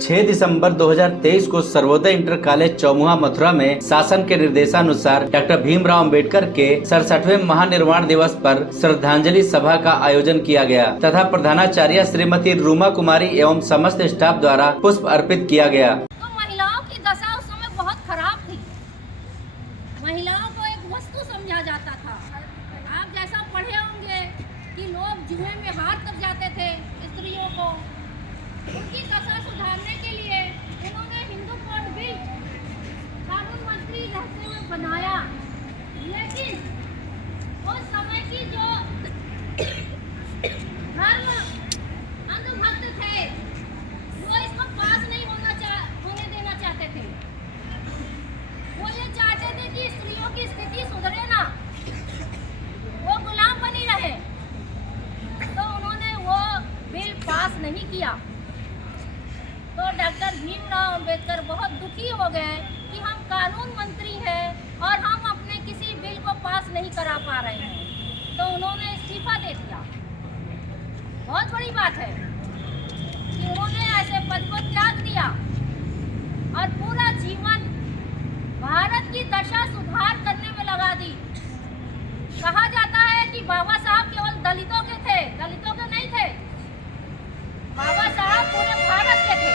6 दिसंबर 2023 को Sarvodaya inter college Chaumuha Mathura में शासन के निर्देशानुसार डॉक्टर भीमराव अंबेडकर के 67वें महानिर्वाण दिवस पर श्रद्धांजलि सभा का आयोजन किया गया तथा प्रधानाचार्य श्रीमती रूमा कुमारी एवं समस्त स्टाफ द्वारा पुष्प अर्पित किया गया। तो महिलाओं की दशा उस समय बहुत खराब थी। महिलाओं को एक वस्तु समझा जाता था। आप जैसा पढ़े होंगे कि लोग जुए में हार तक जाते थे स्त्रियों को। उनकी दशा सुधारने के लिए उन्होंने हिंदू कोड बिल कानून मंत्री रहते हुए बनाया, लेकिन उस समय की जो धर्म अंधभक्त थे वो इसको पास नहीं होने देना चाहते थे। वो ये चाहते थे कि स्त्रियों की स्थिति सुधरे ना, वो गुलाम बनी रहे, तो उन्होंने वो बिल पास नहीं किया। तो डॉक्टर भीमराव अंबेडकर बहुत दुखी हो गए कि हम कानून मंत्री हैं और हम अपने किसी बिल को पास नहीं करा पा रहे हैं, तो उन्होंने इस्तीफा दे दिया। बहुत बड़ी बात है कि उन्होंने ऐसे पद को त्याग दिया और पूरा जीवन भारत की दशा सुधार करने में लगा दी। कहा जाता है कि बाबा साहब केवल दलितों के थे, दलितों के नहीं थे। बाबा साहब पूरे भारत के थे।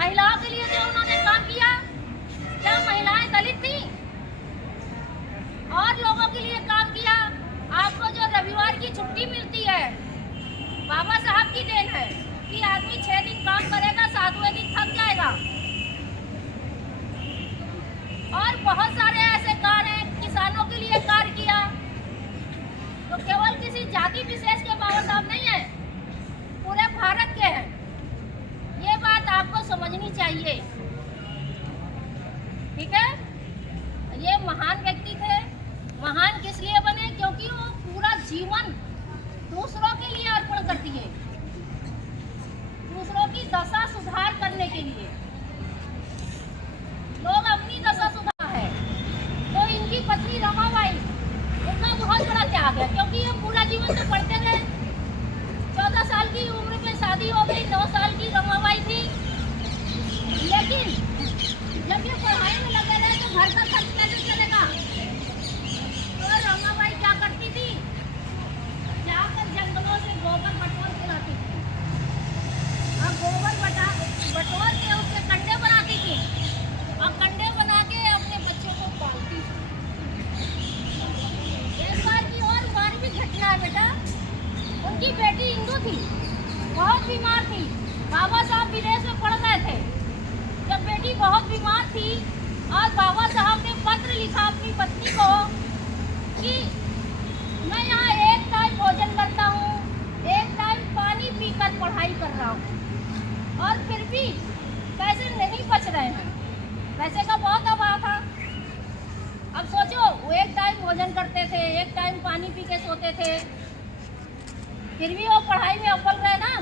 महिलाओं के लिए जो उन्होंने काम किया, क्या महिलाएं दलित थी? और लोगों के लिए काम किया। आपको जो रविवार की छुट्टी मिलती है, बाबा साहब की देन है कि आदमी 6 दिन काम करेगा, 7वें दिन थक जाएगा। और बहुत सारे ऐसे कार्य हैं, किसानों के लिए कार्य किया। तो केवल किसी जाति विशेष के बाबा साहब नहीं है, पूरे भारत के हैं। ये बात आपको समझनी चाहिए, ठीक है? ये महान व्यक्ति थे। महान किस लिए बने? क्योंकि वो पूरा जीवन दूसरों के लिए अर्पण कर दिए, दूसरों की दशा सुधार करने के लिए। लोग अपनी दशा सुधार है, तो इनकी पत्नी रमाबाई, उनका बहुत बड़ा त्याग है, क्योंकि ये पूरा जीवन तो पढ़ते रहे। 14 साल की उम्र में शादी हो गई, 9 साल की रमाबाई थी, लेकिन जब ये पढ़ाई में लगे रहे तो घर का खर्च कैसे चलेगा? तो रमाबाई क्या करती थी? जाकर जंगलों से गोबर बटोर के लाती थी और गोबर बटोर के उसके कंडे बनाती थी और कंडे बना के अपने बच्चों को पालती थी। एक बार की और भी घटना है बेटा। उनकी बेटी इंदु थी, बहुत बीमार थी। बाबा साहब विदेश में पढ़ गए थे। जब बेटी बहुत बीमार थी और बाबा साहब ने पत्र लिखा अपनी पत्नी को कि मैं यहाँ एक टाइम भोजन करता हूँ, एक टाइम पानी पीकर पढ़ाई कर रहा हूँ, और फिर भी पैसे नहीं बच रहे हैं। पैसे का बहुत अभाव था। अब सोचो, वो एक टाइम भोजन करते थे, एक टाइम पानी पी के सोते थे, फिर भी वो पढ़ाई में अव्वल रहे ना।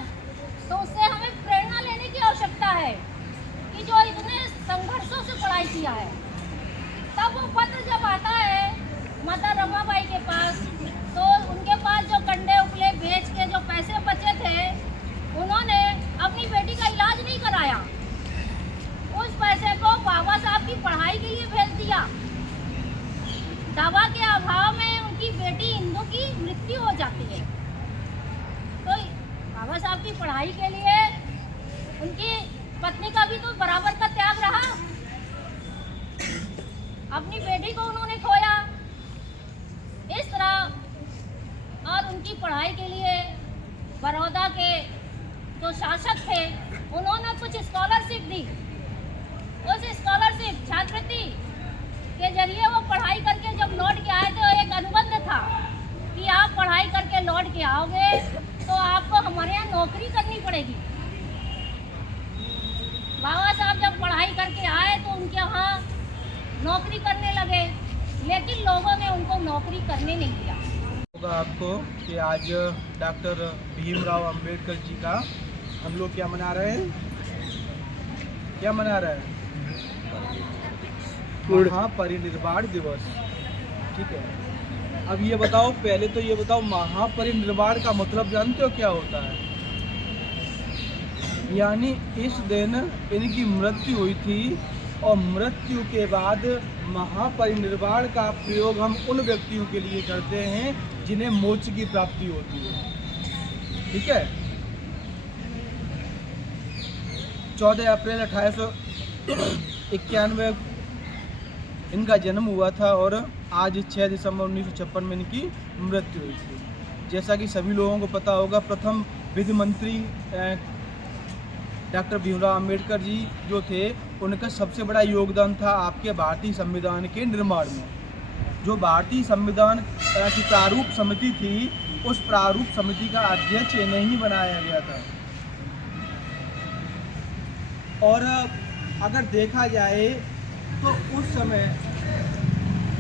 तो उससे हमें प्रेरणा लेने की आवश्यकता है कि जो इतने संघर्षों से पढ़ाई किया है। तब वो पत्र जब आता है माता रमाबाई के पास, तो उनके पास जो कंडे उपले बेच के जो पैसे बचे थे, उन्होंने अपनी बेटी का इलाज नहीं कराया। उस पैसे को बाबा साहब की पढ़ाई के लिए भेज दिया। दवा के अभाव में उनकी बेटी इंदु की मृत्यु हो जाती है। तो बाबा साहब की पढ़ाई के लिए उनकी पत्नी का भी तो बराबर का त्याग रहा। अपनी बेटी को उन्होंने खोया इस तरह। और उनकी पढ़ाई के लिए बड़ौदा के जो शासक थे, उन्होंने कुछ स्कॉलरशिप दी। उस स्कॉलरशिप छात्रवृत्ति के जरिए वो पढ़ाई करके जब लौट के आए थे, एक अनुबंध था कि आप पढ़ाई करके लौट के आओगे तो आपको हमारे यहाँ नौकरी करनी पड़ेगी। बाबा साहब जब पढ़ाई करके आए तो उनके यहाँ नौकरी करने लगे, लेकिन लोगों ने उनको नौकरी करने नहीं दिया। होगा आपको कि आज डॉक्टर भीमराव अंबेडकर जी का हम लोग क्या मना रहे हैं? क्या मना रहे हैं? महापरिनिर्वाण दिवस। ठीक है, अब ये बताओ, पहले तो ये बताओ, महापरिनिर्वाण का मतलब जानते हो क्या होता है? यानी इस दिन इनकी मृत्यु हुई थी और मृत्यु के बाद महापरिनिर्वाण का प्रयोग हम उन व्यक्तियों के लिए करते हैं जिन्हें मोक्ष की प्राप्ति होती है। ठीक है। 14 अप्रैल 1891 इनका जन्म हुआ था और आज 6 दिसंबर 1956 में इनकी मृत्यु हुई थी। जैसा कि सभी लोगों को पता होगा, प्रथम विधि मंत्री डॉक्टर भीमराव अंबेडकर जी जो थे, उनका सबसे बड़ा योगदान था आपके भारतीय संविधान के निर्माण में। जो भारतीय संविधान की प्रारूप समिति थी, उस प्रारूप समिति का अध्यक्ष इन्हें ही बनाया गया था। और अगर देखा जाए तो उस समय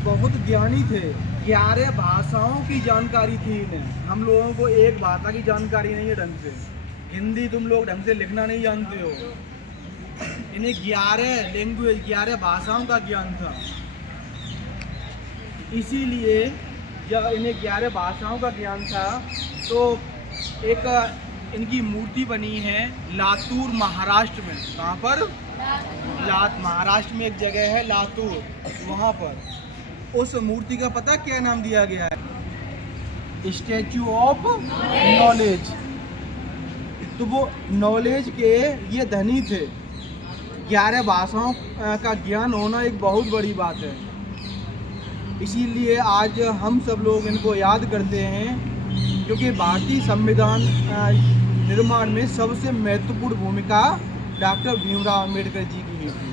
बहुत ज्ञानी थे, 11 भाषाओं की जानकारी थी इन्हें। हम लोगों को एक भाषा की जानकारी नहीं है ढंग से, हिंदी तुम लोग ढंग से लिखना नहीं जानते हो। इन्हें 11 भाषाओं का ज्ञान था। इसीलिए जब इन्हें 11 भाषाओं का ज्ञान था तो एक इनकी मूर्ति बनी है लातूर महाराष्ट्र में। कहाँ पर? महाराष्ट्र में एक जगह है लातूर, वहाँ पर उस मूर्ति का पता क्या नाम दिया गया है? Statue of knowledge. तो वो नॉलेज के ये धनी थे। 11 भाषाओं का ज्ञान होना एक बहुत बड़ी बात है। इसीलिए आज हम सब लोग इनको याद करते हैं, क्योंकि भारतीय संविधान निर्माण में सबसे महत्वपूर्ण भूमिका डॉक्टर भीमराव अंबेडकर जी की हुई थी।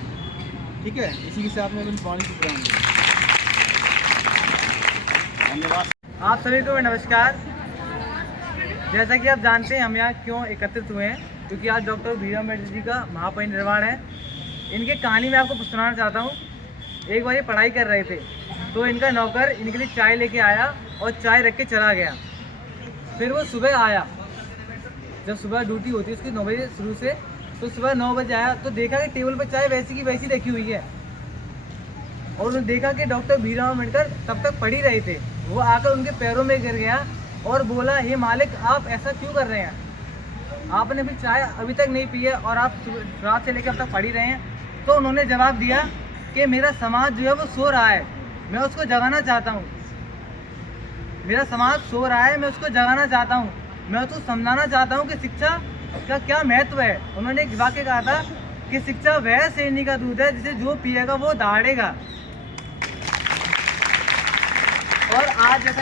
ठीक है। इसी के साथ में अपन पानी की धन्यवाद। आप सभी को नमस्कार। जैसा कि आप जानते हैं हम यहाँ क्यों एकत्रित हुए हैं, क्योंकि आज डॉक्टर भीमराव अम्बेडकर जी का महापरिनिर्वाण है। इनकी कहानी मैं आपको सुनाना चाहता हूँ। एक बार ये पढ़ाई कर रहे थे तो इनका नौकर इनके लिए चाय लेके आया और चाय रख के चला गया। फिर वो सुबह आया, जब सुबह ड्यूटी होती है उसकी 9 बजे शुरू से, तो सुबह 9 बजे आया तो देखा कि टेबल पर चाय वैसी की वैसी रखी हुई है। और उन्होंने देखा कि डॉक्टर भीमराव अम्बेडकर तब तक पढ़ ही रहे थे। वो आकर उनके पैरों में गिर गया और बोला, हे मालिक, आप ऐसा क्यों कर रहे हैं? आपने भी चाय अभी तक नहीं पी है और आप रात से लेकर अब तक पढ़ ही रहे हैं। तो उन्होंने जवाब दिया कि मेरा समाज जो है वो सो रहा है, मैं उसको जगाना चाहता हूँ। मेरा समाज सो रहा है, मैं उसको जगाना चाहता हूँ। मैं उसको समझाना चाहता हूँ कि शिक्षा का क्या महत्व है। उन्होंने एक वाक्य कहा था कि शिक्षा वह शेरनी का दूध है जिसे जो पिएगा वो दहाड़ेगा। और आज जैसा